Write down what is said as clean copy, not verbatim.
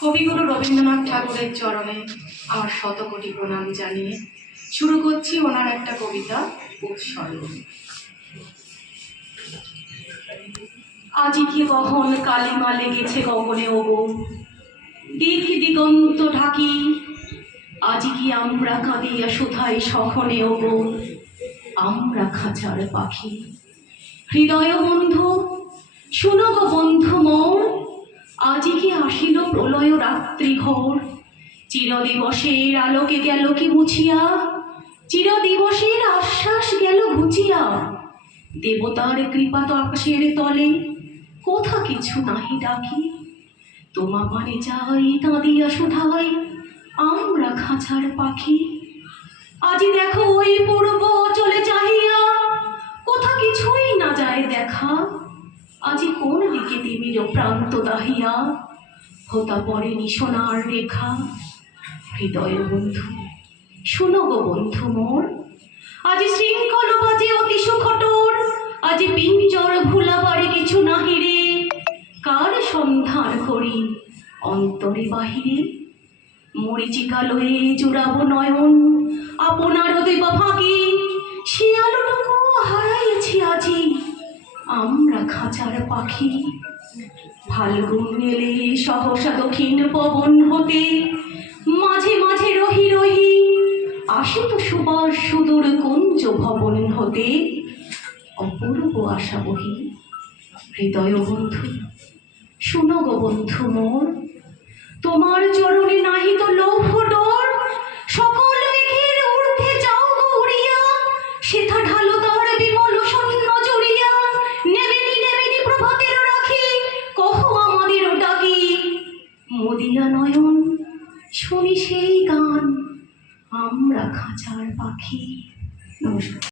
কবিগুরু রবীন্দ্রনাথ ঠাকুরের চরণে আমার শতকোটি প্রণাম জানিয়ে শুরু করছি ওনার একটা কবিতা উৎসর্গ। আজি কি গহন কালিমা লেগেছে গগনে ওগো, দিক দিগন্ত ঢাকি, আজি কি আমরা কাঁদিয়া সুধাই সহনে ওগো, আমরা খাঁচার পাখি। হৃদয় বন্ধু শুনো গো বন্ধু মোর, আজি কি আসিল প্রলয় রাত্রি ঘোর, চিরদিবসের আলোকে গেল কি মুছিয়া, চিরদিবসের আশ্বাস গেল ঘুচিয়া, দেবতার কৃপা তো আকাশের তলে, কোথা কিছু নাহি ডাকি, তোমা পানে যাই কাঁদিয়া শুধাই, আমরা খাঁচার পাখি। আজি দেখো ওই পূর্ব চলে চাহিয়া, কোথা কিছুই না যায় দেখা, আজি কোন দিকে তিমির প্রান্ত দাহিয়া, হোতা পড়েনি সোনার রেখা। হৃদয় বন্ধু শুনো গো বন্ধু মোর, আজি শৃঙ্খল বাজে অতি সুখটর, আজি পিঞ্জর ভুলাবারে কিছু নাহি রে, কার সন্ধান করি অন্তরে বাহিরে, মরিচিকা লয়ে জুড়াব নয়ন, আপনার দেব ফাঁকি, সে আলোটুকু হারাইছি আজি, আমরা খাঁচার পাখি। ফাল্গুন এলে সহসা দক্ষিণ পবন হতে, মাঝে মাঝে রহি রহি আসে তো সুবাস সুদূর কুঞ্জ ভবন হতে, অপূর্ব আশা বহি। হৃদয় বন্ধু শুনো গো বন্ধু মোর, তোমার চরণে নাহি তো লোভ ডর, সকল মেঘের ঊর্ধ্বে যাও গো উড়িয়া, সেথা ঢালো তার বিমল শূন্য জুড়িয়া, নেবেনি নেবেনি প্রভাতের রাখি, কহ আমাদের ডাকি, মদিয়া নয়ন শুনি সেই গান, আমরা খাঁচার পাখি। নমস্কার।